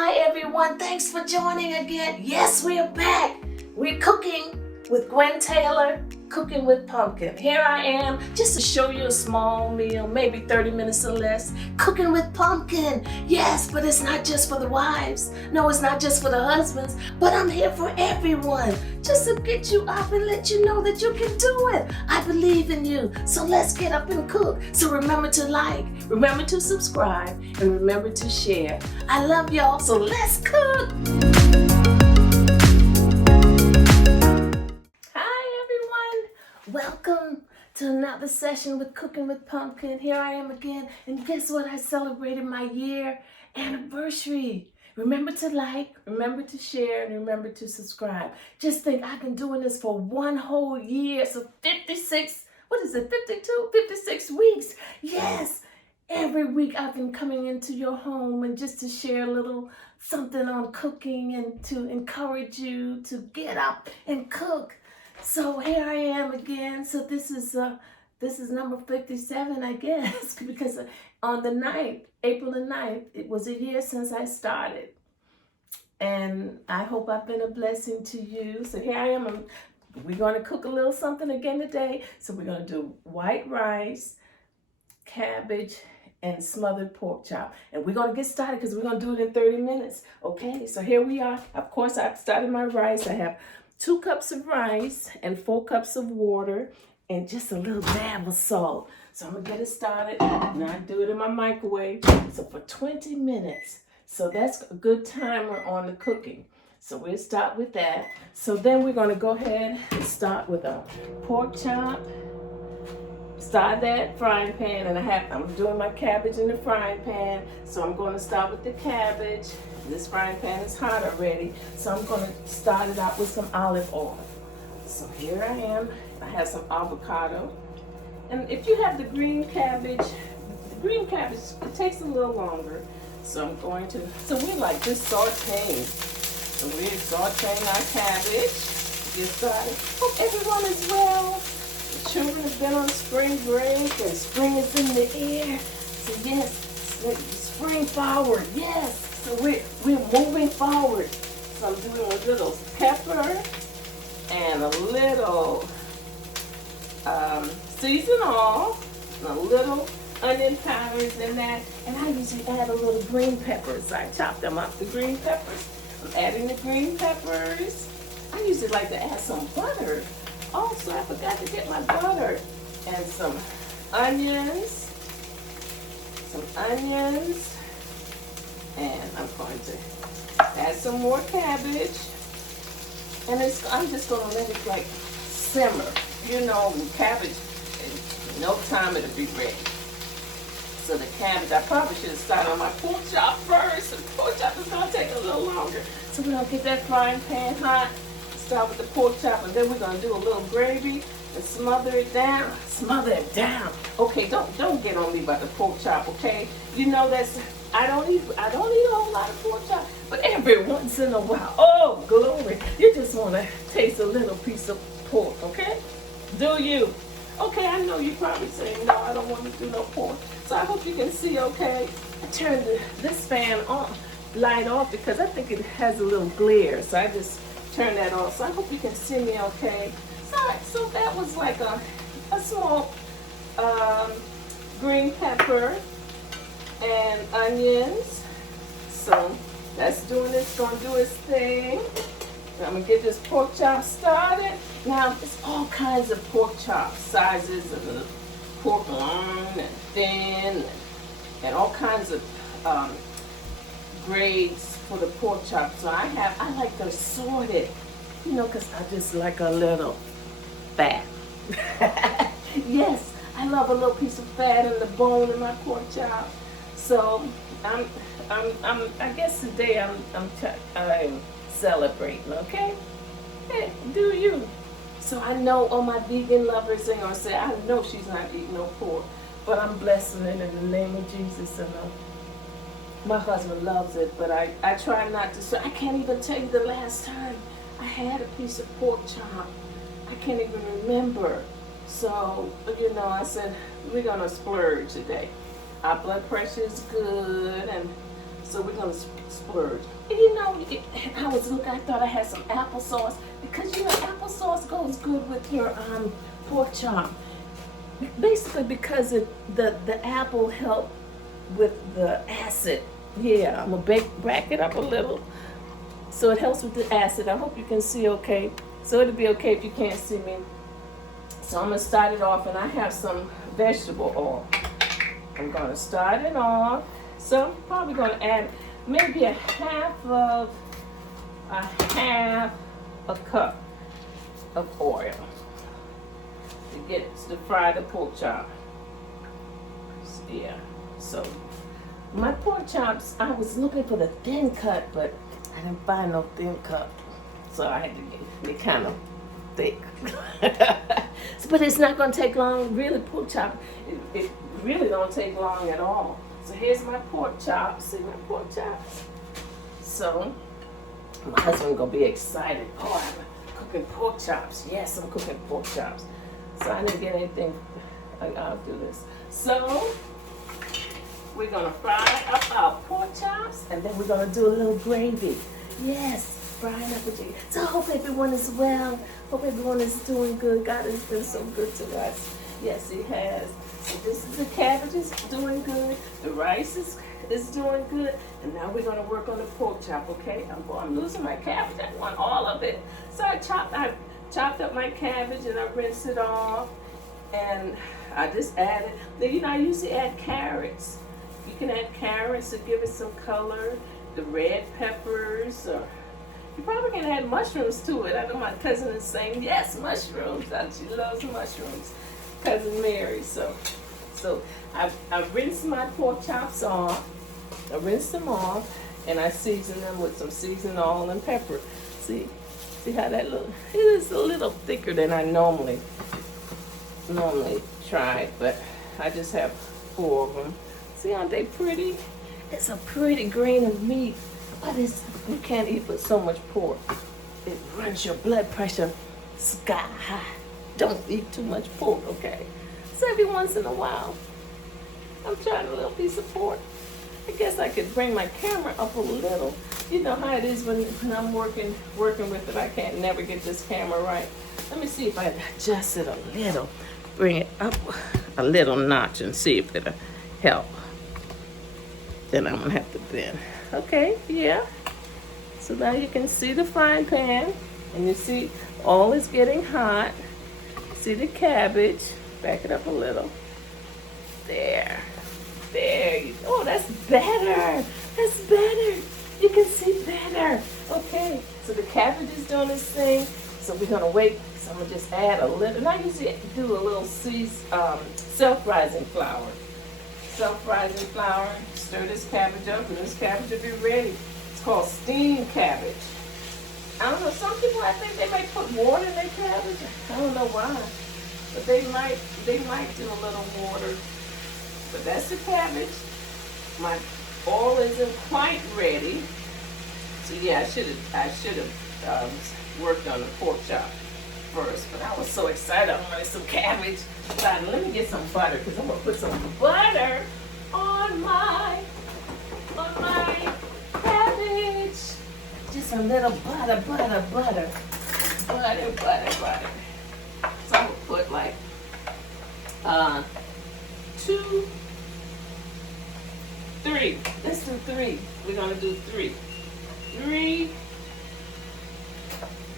Hi everyone, thanks for joining again. Yes, we are back. We're cooking with Gwen Taylor, cooking with pumpkin. Here I am, just to show you a small meal, maybe 30 minutes or less, cooking with pumpkin. Yes, but it's not just for the wives. No, it's not just for the husbands, but I'm here for everyone, just to get you up and let you know that you can do it. I believe in you, so let's get up and cook. So remember to like, remember to subscribe, and remember to share. I love y'all, so let's cook. Welcome to another session with Cooking with Pumpkin. Here I am again, and guess what? I celebrated my year anniversary. Remember to like, remember to share, and remember to subscribe. Just think, I've been doing this for one whole year, so 56, 56 weeks. Yes, every week I've been coming into your home and just to share a little something on cooking and to encourage you to get up and cook. So here I am again. So this is number 57, I guess, because on the 9th, April the 9th, it was a year since I started. And I hope I've been a blessing to you. So here I am. We're going to cook a little something again today. So we're going to do white rice, cabbage, and smothered pork chop. And we're going to get started because we're going to do it in 30 minutes. Okay, so here we are. Of course, I've started my rice. I have 2 cups of rice and 4 cups of water and just a little dab of salt. So I'm gonna get it started. Now I do it in my microwave. So for 20 minutes. So that's a good timer on the cooking. So we'll start with that. So then we're gonna go ahead and start with a pork chop. Start that frying pan, and I'm doing my cabbage in the frying pan. So I'm gonna start with the cabbage. This frying pan is hot already, so I'm going to start it out with some olive oil. So here I am. I have some avocado. And if you have the green cabbage, it takes a little longer. So I'm going to, so we like just sauteing. So we're sauteing our cabbage. Get started. Hope everyone is well. The children have been on spring break, and spring is in the air. So yes, spring forward, yes. So we're moving forward. So I'm doing a little pepper and a little seasonal, and a little onion powders in that. And I usually add a little green peppers. I chop them up, the green peppers. I'm adding the green peppers. I usually like to add some butter. Also, I forgot to get my butter. And some onions. And I'm going to add some more cabbage. And I'm just going to let it like simmer. You know, cabbage, in no time it'll be ready. So the cabbage, I probably should have started on my pork chop first. The pork chop is going to take a little longer. So we're going to get that frying pan hot. Start with the pork chop, and then we're going to do a little gravy and smother it down. Smother it down. Okay, don't get on me about the pork chop, okay? You know I don't eat a whole lot of pork chop, but every once in a while, oh glory, you just want to taste a little piece of pork, okay? Do you? Okay, I know you probably saying, no, I don't want to do no pork. So I hope you can see, okay? I turned this fan on, light off, because I think it has a little glare, so I just turn that off. So I hope you can see me, okay? So that was like a small green pepper and onions. So that's gonna do its thing. I'm gonna get this pork chop started. Now there's all kinds of pork chop sizes, and pork long and thin, and all kinds of grades for the pork chop. So I like to sort it, you know, because I just like a little fat. Yes, I love a little piece of fat in the bone in my pork chop. So I guess today I'm celebrating, okay? Hey, do you? So I know all my vegan lovers are gonna say, I know she's not eating no pork, but I'm blessing it in the name of Jesus. And my husband loves it, but I try not to. So I can't even tell you the last time I had a piece of pork chop. I can't even remember. So, you know, I said, we're gonna splurge today. Our blood pressure is good, and So we're gonna splurge. And you know, I was looking, I thought I had some applesauce, because you know applesauce goes good with your pork chop. Basically because the apple helped with the acid. Yeah, I'm gonna back it up a little so it helps with the acid. I hope you can see okay. So it'll be okay if you can't see me. So I'm gonna start it off, and I have some vegetable oil. I'm gonna start it off. So I'm probably gonna add maybe a half a cup of oil to fry the pork chop. Yeah, so my pork chops, I was looking for the thin cut, but I didn't find no thin cut. So I had to get it kind of thick. But it's not gonna take long, really. Pork chop, it really don't take long at all. So here's my pork chops. See my pork chops? So my husband gonna be excited. Oh, I'm cooking pork chops. Yes, I'm cooking pork chops. So I didn't get anything. I'll do this. So we're gonna fry up our pork chops, and then we're gonna do a little gravy. Yes, frying up with you. So I hope everyone is well. Hope everyone is doing good. God has been so good to us. Yes, He has. So this is the cabbage is doing good. The rice is doing good. And now we're gonna work on the pork chop. Okay, I'm losing my cabbage. I want all of it. So I chopped up my cabbage and I rinsed it off, and I just added. You know, I usually add carrots. You can add carrots to give it some color. The red peppers, or you probably can add mushrooms to it. I know my cousin is saying yes, mushrooms. She loves mushrooms, cousin Mary. So I rinsed my pork chops off. I rinsed them off, and I seasoned them with some seasoned oil and pepper. See how that looks? It is a little thicker than I normally try, but I just have 4 of them. See, aren't they pretty? It's a pretty grain of meat, but you can't eat with so much pork. It runs your blood pressure sky high. Don't eat too much pork, okay? So every once in a while, I'm trying a little piece of pork. I guess I could bring my camera up a little. You know how it is when I'm working with it. I can't never get this camera right. Let me see if I adjust it a little. Bring it up a little notch and see if it'll help. Then I'm gonna have to bend. Okay, yeah. So now you can see the frying pan, and you see all is getting hot. See the cabbage. Back it up a little. There. Oh, that's better. That's better. You can see better. Okay, so the cabbage is doing its thing. So we're gonna wait. So I'm gonna just add a little. And I usually do a little self-rising flour. Self-rising flour. Stir this cabbage up, and this cabbage will be ready. It's called steamed cabbage. I don't know. Some people, I think they might put water in their cabbage. I don't know why, but they might do a little water. But that's the cabbage. My oil isn't quite ready. So yeah, I should have worked on the pork chop first. But I was so excited. I wanted some cabbage. Let me get some butter, because I'm gonna put some butter on my cabbage. Just a little butter. So I'm gonna put like 3. Let's do 3. We're gonna do 3. 3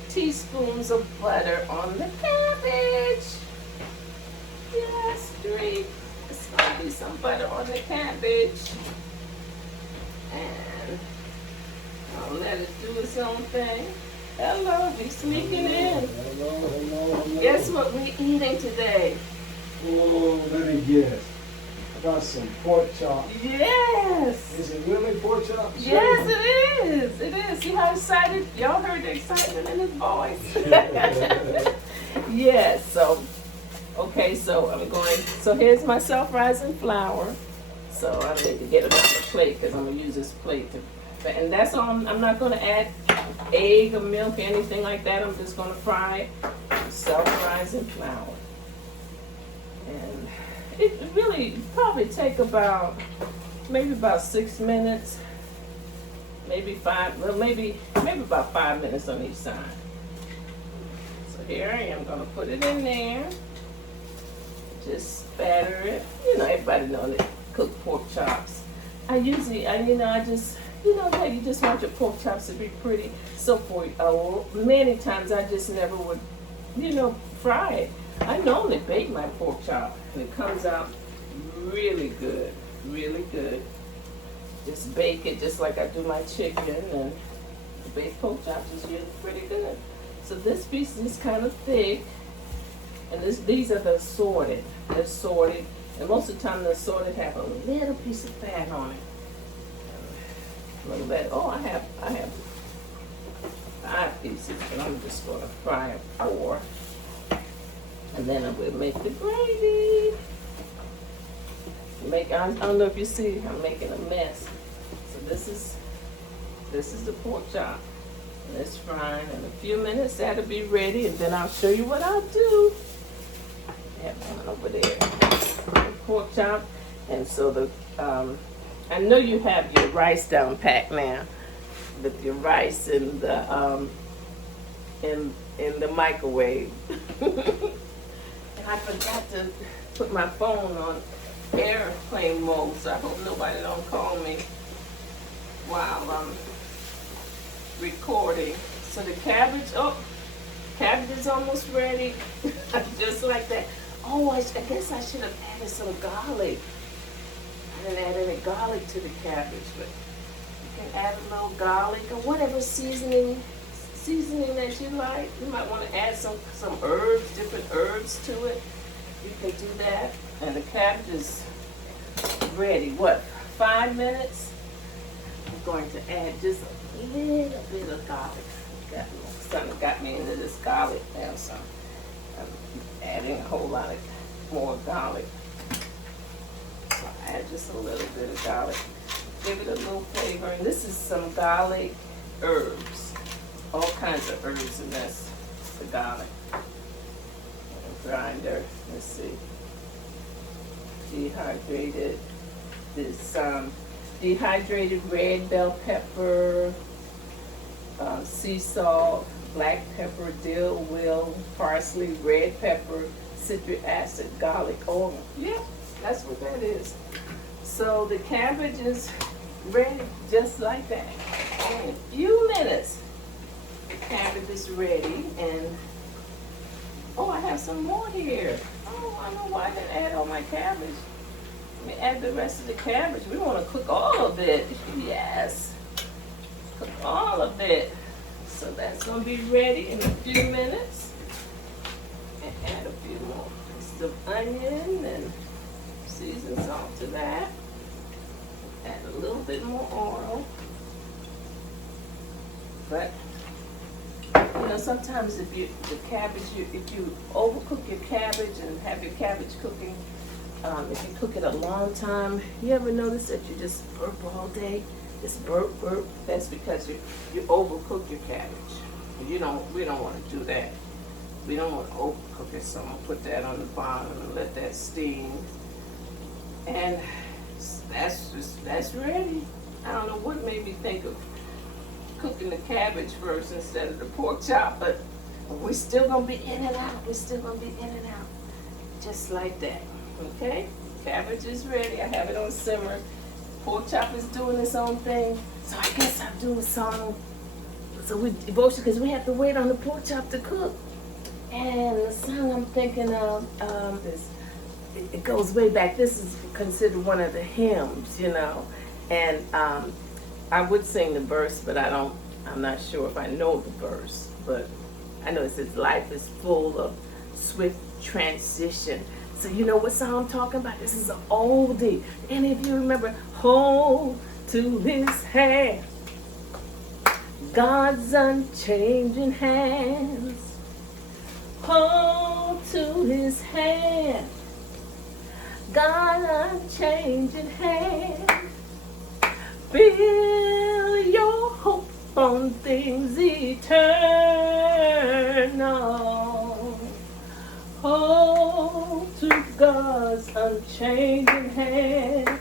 teaspoons of butter on the cabbage. Yes, 3. It's gonna be some butter on the cabbage. And I'll let it do its own thing. Hello, be sneaking in. Hello. Guess what we're eating today? Oh, let me guess. I got some pork chop. Yes. Is it really pork chop? Yes, it is. It is. See how excited? Y'all heard the excitement in his voice. Yes. So, okay. So So here's my self-rising flour. So I need to get it on the plate, because I'm gonna use this plate and that's all. I'm not gonna add egg or milk or anything like that. I'm just gonna fry self-rising flour. And it really probably take maybe about 6 minutes. maybe about 5 minutes on each side. So here I am gonna put it in there. Just spatter it. You know, everybody knows that cook pork chops. I just, you know how you just want your pork chops to be pretty. So many times I just never would, fry it. I normally bake my pork chop and it comes out really good, really good. Just bake it just like I do my chicken, and the baked pork chops is really pretty good. So this piece is kind of thick, and these are the assorted. They're assorted, and most of the time the assorted have a little piece of fat on it. A little bit. Oh, I have 5 pieces, but I'm just going to fry 4. And then I will make the gravy. I don't know if you see, I'm making a mess. So this is the pork chop. And it's frying. In a few minutes that'll be ready, and then I'll show you what I'll do. I have one over there. The pork chop. And so I know you have your rice down packed now, with your rice in the in the microwave. And I forgot to put my phone on airplane mode, so I hope nobody don't call me while I'm recording. So the cabbage is almost ready. Just like that. Oh, I guess I should have added some garlic. I didn't add any garlic to the cabbage, but you can add a little garlic or whatever seasoning that you like. You might want to add some herbs, different herbs to it. You can do that. And the cabbage is ready. 5 minutes? I'm going to add just a little bit of garlic. Something got me into this garlic now, so I'm adding a whole lot more garlic. So I add just a little bit of garlic. Give it a little flavor. And this is some garlic herbs. All kinds of herbs in this. The garlic. And a grinder. Let's see. Dehydrated. This dehydrated red bell pepper, sea salt, black pepper, dill, parsley, red pepper, citric acid, garlic oil. Yeah, that's what that is. So the cabbage is ready just like that. In a few minutes, the cabbage is ready. And oh, I have some more here. Oh, I know why I didn't add all my cabbage. Let me add the rest of the cabbage. We want to cook all of it. Yes. Cook all of it. So that's going to be ready in a few minutes. And add a few more pieces of onion and season salt to that. Add a little bit more oil. But sometimes if you overcook your cabbage and have your cabbage cooking, if you cook it a long time, you ever notice that you just burp all day? Just burp. That's because you overcook your cabbage. We don't want to do that. We don't want to overcook it, so I'm gonna put that on the bottom and let that steam. And that's ready. I don't know what made me think of cooking the cabbage first instead of the pork chop, but we're still gonna be in and out. Just like that. Okay? Cabbage is ready. I have it on simmer. Pork chop is doing its own thing. So I guess I'll do a song. So because we have to wait on the pork chop to cook. And the song I'm thinking of it goes way back. This is considered one of the hymns, And I would sing the verse, but I'm not sure if I know the verse. But I know it says life is full of swift transition. So you know what song I'm talking about? This is an oldie. Any of you remember? Hold to his hand, God's unchanging hands. Hold to his hand, God's unchanging hand. Build your hope on things eternal. Hold to God's unchanging hand.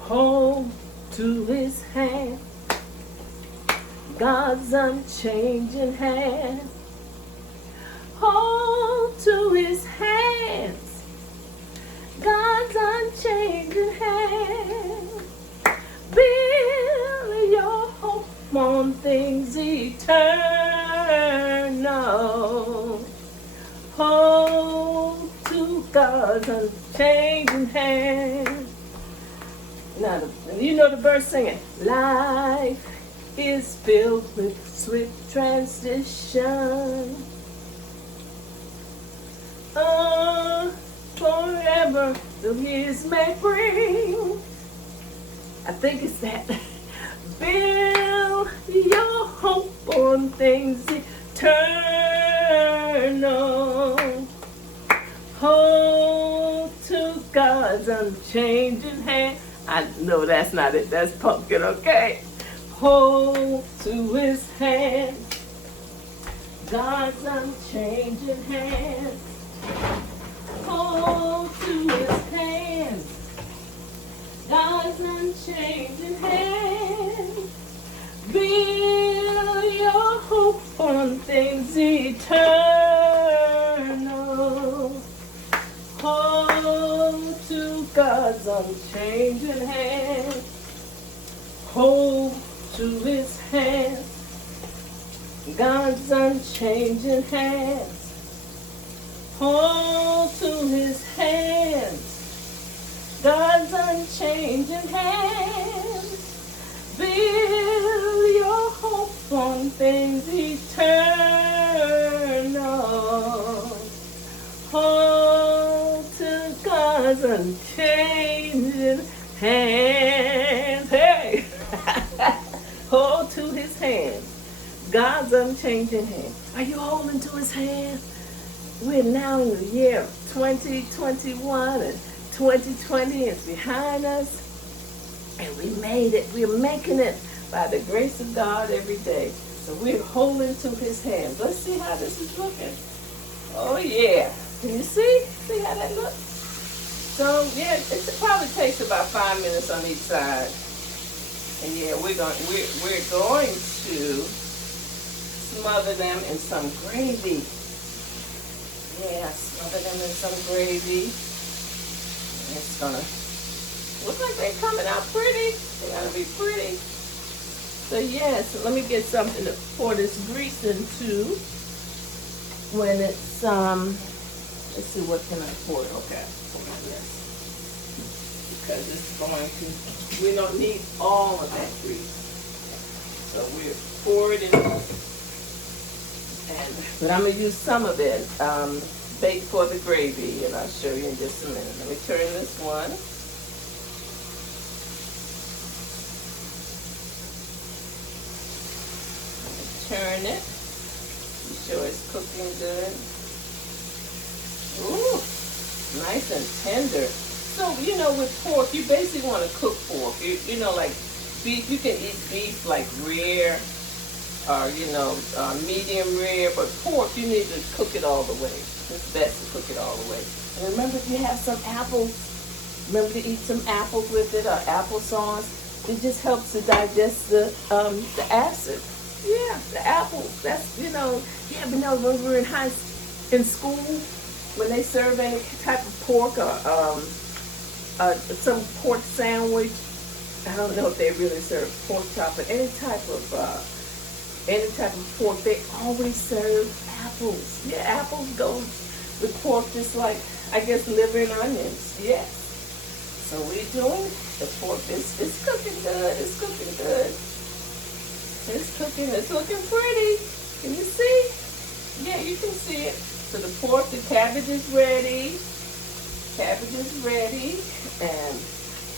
Hold to his hand. God's unchanging hand. Hold to his hands. God's unchanging hand. Build your hope on things eternal. Hold to God's unchanging hand. Now, you know the verse singing. Life is filled with swift transition. Forever the years may bring. I think it's that. Build your hope on things eternal. Hold to God's unchanging hand. I know that's not it. That's pumpkin, okay? Hold to his hand. God's unchanging hand. Hold to his hand. God's unchanging hand. Build your hope on things eternal. Hold to God's unchanging hand. Hold to his hand. God's unchanging hands. Hold to his hands. God's unchanging hands. Build your hope on things eternal. Hold to God's unchanging hands. Hey! Hold to his hands. God's unchanging hand. Are you holding to his hand? We're now in the year of 2021 and 2020 is behind us. And we made it. We're making it by the grace of God every day. So we're holding to his hands. Let's see how this is looking. Oh yeah. Can you see? See how that looks? So yeah, it probably takes about 5 minutes on each side. And yeah, we're going to smother them in some gravy. Yeah, smother them in some gravy. And it's gonna look like they're coming out pretty. They're gonna be pretty. So yes, let me get something to pour this grease into. When it's let's see, what can I pour? Okay, hold on this. Because it's going to, we don't need all of that grease. So we'll pour it in. But I'm going to use some of it, baked for the gravy, and I'll show you in just a minute. Let me turn this one. Turn it. Be sure it's cooking good. Ooh, nice and tender. So, you know, with pork, you basically want to cook pork. You know, like beef, you can eat beef like rare or, you know, medium rare, but pork, you need to cook it all the way. It's best to cook it all the way. And remember, if you have some apples, remember to eat some apples with it or applesauce. It just helps to digest the acid. Yeah, the apples. That's, you know, you ever know when we were in school, when they serve any type of pork or some pork sandwich, I don't know if they really serve pork chop, but any type of pork, they always serve apples. Yeah, apples go with pork just like, I guess, liver and onions. Yes. So we're doing the pork. It's cooking good. It's cooking good. It's cooking. It's looking pretty. Can you see? Yeah, you can see it. So the pork, the cabbage is ready. Cabbage is ready. And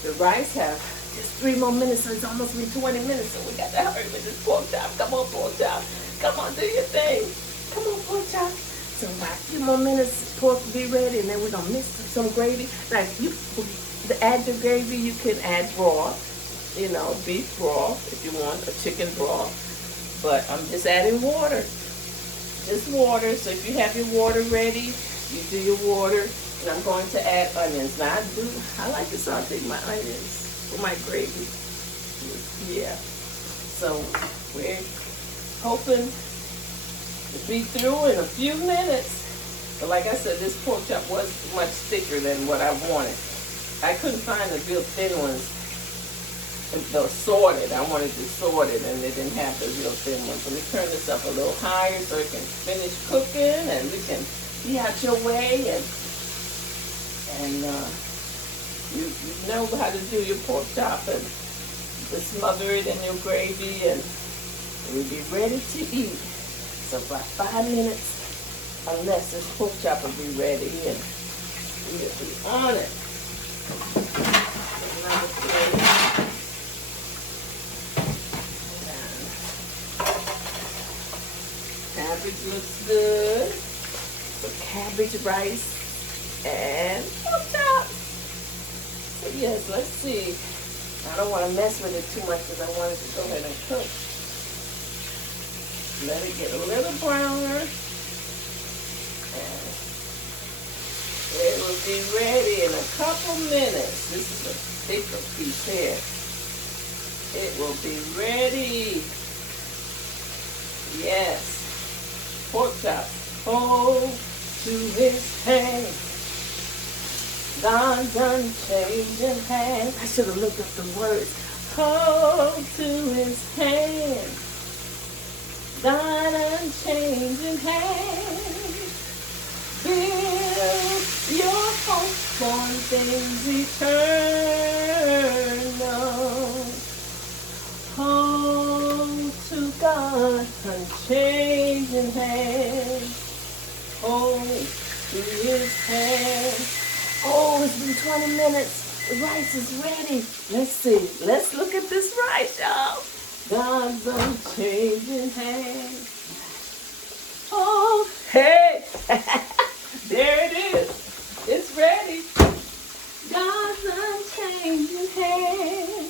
the rice have just 3 more minutes, so it's almost been 20 minutes, so we got to hurry with this pork chop. Come on, pork chop. Come on, do your thing. Come on, pork chop. So about a few more minutes, pork will be ready, and then we're going to mix some gravy. Like, to add your gravy, you can add broth, you know, beef broth if you want, a chicken broth. But I'm just adding water. Just water. So if you have your water ready, you do your water. And I'm going to add onions. Now I like to saute my onions for my gravy. Yeah. So we're hoping to be through in a few minutes. But like I said, this pork chop was much thicker than what I wanted. I couldn't find the real thin ones. The sorted. I wanted to sort it, and they didn't have the real thin ones. So we turn this up a little higher so it can finish cooking, and we can be out your way, and you know how to do your pork chop and just smother it in your gravy, and we'll be ready to eat. So about 5 minutes, unless this pork chop will be ready, and we'll be on it. Cabbage looks good. So cabbage, rice, and pork chop. So yes, let's see. I don't want to mess with it too much because I want it to go ahead and cook. Let it get a little browner. And it will be ready in a couple minutes. This is a thicker piece here. It will be ready. Yes. Pork chop. Hold to his hand. God's unchanging hand. I should have looked up the words. Hold to his hand. God's unchanging hand. Build your hope on things eternal. Hold to God's unchanging hand. Hold to his hand. Oh, it's been 20 minutes. The rice is ready. Let's see. Let's look at this rice, y'all. God's unchanging hand. Oh, hey. There it is. It's ready. God's unchanging hand.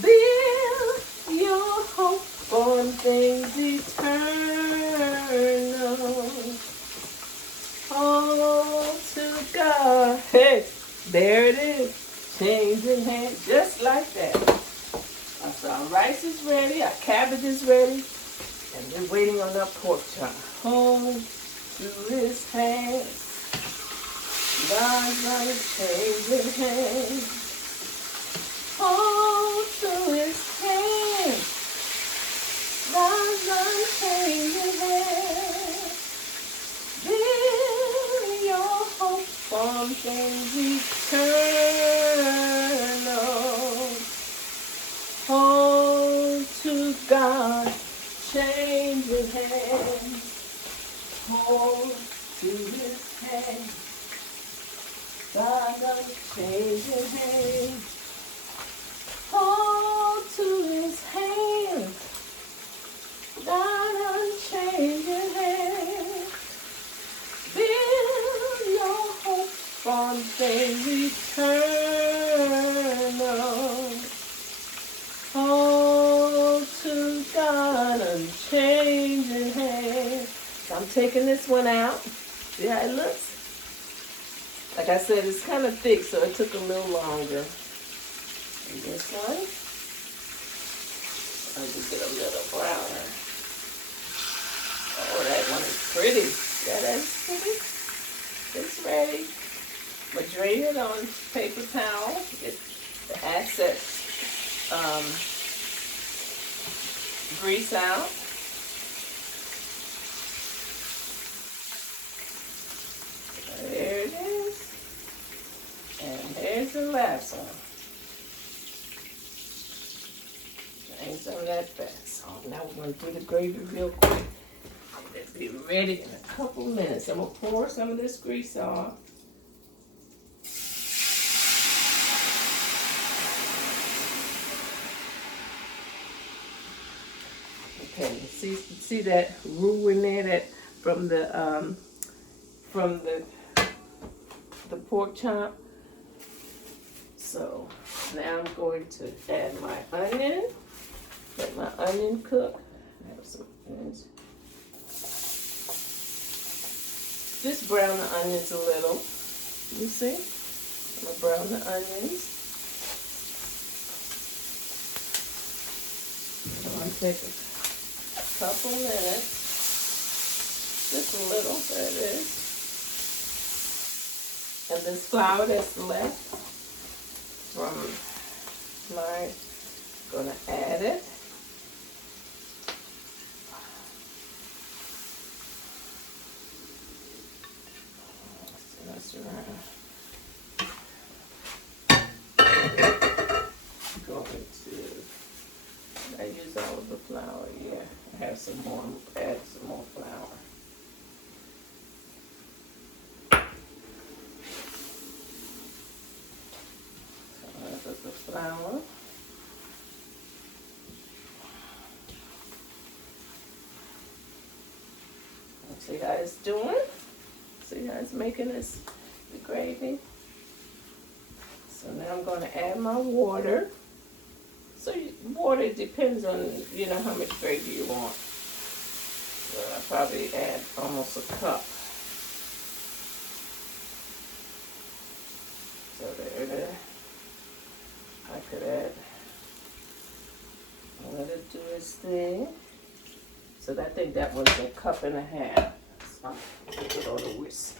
Build your hope on things eternal. Oh, to God. Hey, there it is. Changing hands just like that. So our rice is ready, our cabbage is ready, and we're waiting on our pork chop. Hold to his hand. God's unchanging hand. Hold to his hand. God's unchanging hand. Build your hope on things eternal. Hold to God, changing hand. Hold to his hand. God unchanging hand. Hold to his hand. God unchanging hand. Build your hope on things eternal. Hold to God unchanging hand. So I'm taking this one out. See how it looks? Like I said, it's kind of thick, so it took a little longer. And this one, I'll just get a little browner. Oh, that one is pretty. Yeah, that's pretty. It's ready. I'm going to drain it on paper towel. Get the excess grease out. There it is. And here's the last one. Drain some of that fat. So now we're going to do the gravy real quick. Let's be ready in a couple minutes. I'm going to pour some of this grease off. Okay, see that roux in there that from the pork chop. So now I'm going to add my onion. Let my onion cook. I have some onions. Just brown the onions a little. You see? I'm gonna brown the onions. So I'm taking couple minutes. Just a little, there it is. And this flour that's left from my, gonna add it. That's right. Going to, I use all of the flour, yeah. I have some more, add some more flour. So that's the flour. See how it's doing? See how it's making this the gravy? So now I'm going to add my water. So water depends on, you know, how much gravy you want. So I'll probably add almost a cup. So there it is. I could add, let it do its thing. So I think that was a cup and a half. So I'll put it on the whisk.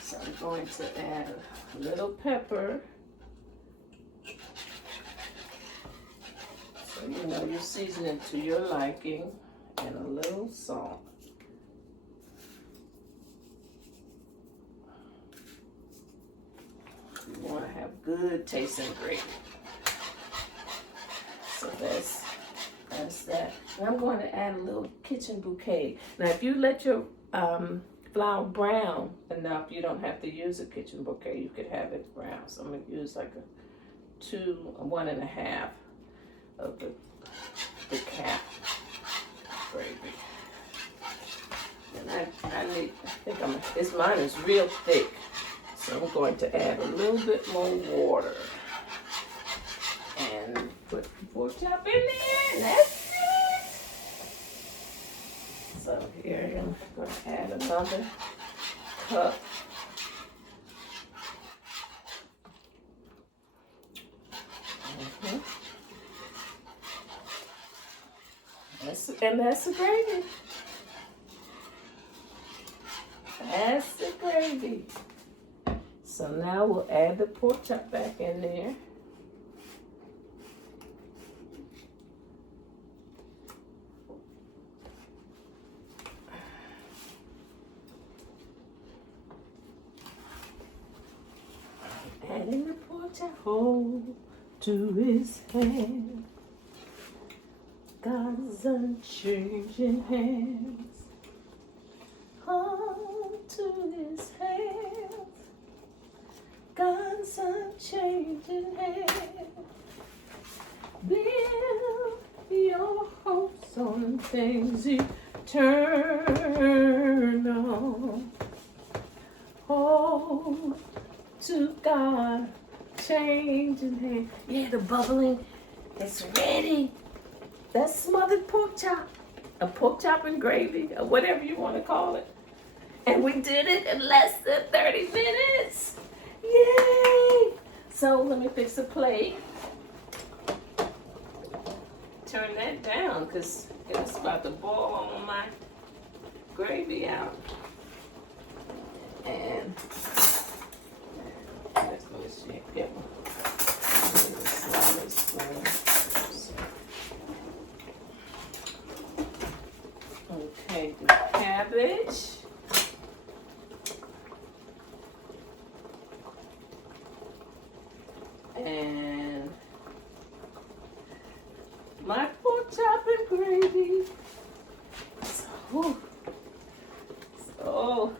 So I'm going to add a little pepper. So you know you season it to your liking, and a little salt. You want to have good tasting gravy. So that's that. And I'm going to add a little kitchen bouquet. Now if you let your flour brown enough, you don't have to use a kitchen bouquet. You could have it brown. So I'm going to use like a 1.5 of the cap gravy. And mine is real thick. So I'm going to add a little bit more water and put the pork chop in there, and that's it. So here I'm going to add another cup. That's the gravy. That's the gravy. So now we'll add the pork chop back in there. Adding the pork chop whole to his hand. God's unchanging hands. Hold to his hands. God's unchanging hands. Build your hopes on things eternal. Hold to God, changing hands. Yeah, the bubbling is ready. That's smothered pork chop, a pork chop and gravy, or whatever you want to call it. And we did it in less than 30 minutes. Yay! So let me fix a plate. Turn that down because it's about to boil all my gravy out. And let's go see. Get one. Okay, the cabbage. And my pork chop and gravy. So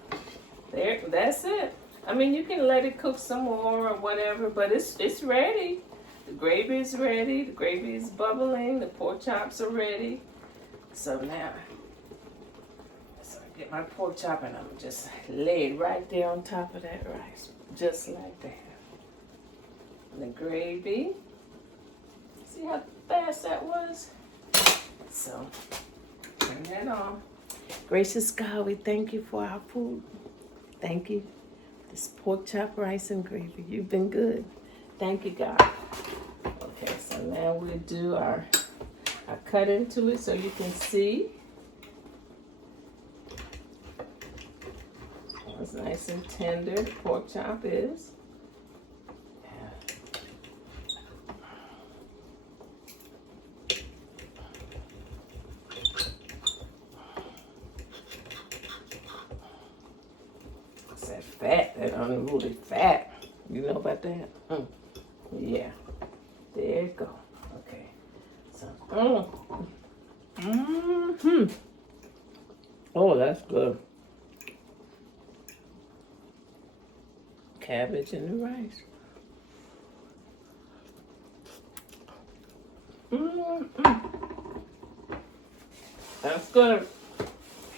there, that's it. I mean, you can let it cook some more or whatever, but it's ready. The gravy is ready. The gravy is bubbling. The pork chops are ready. So now, so I get my pork chop and I'm just lay it right there on top of that rice, just like that. And the gravy. See how fast that was? So turn that on. Gracious God, we thank you for our food. Thank you. This pork chop, rice, and gravy. You've been good. Thank you, God. Okay, so now we'll do our I cut into it so you can see. It's nice and tender, the pork chop is. It's that fat, that unruly fat. You know about that? Yeah. There you go. Okay. So, oh, that's good. Cabbage and the rice. That's good.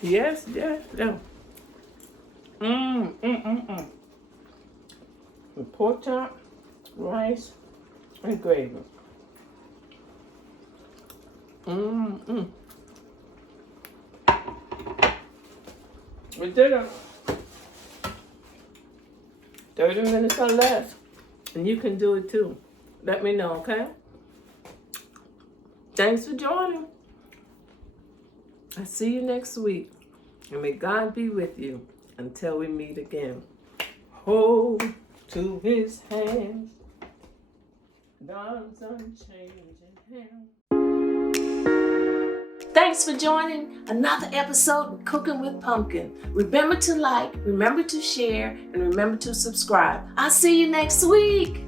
Yes, yes, yeah. The pork chop, rice, and gravy. We did it. 30 minutes or less. And you can do it too. Let me know, okay? Thanks for joining. I'll see you next week. And may God be with you until we meet again. Hold to his hands. God's unchanging hand. Thanks for joining another episode of Cooking with Pumpkin. Remember to like, remember to share, and remember to subscribe. I'll see you next week.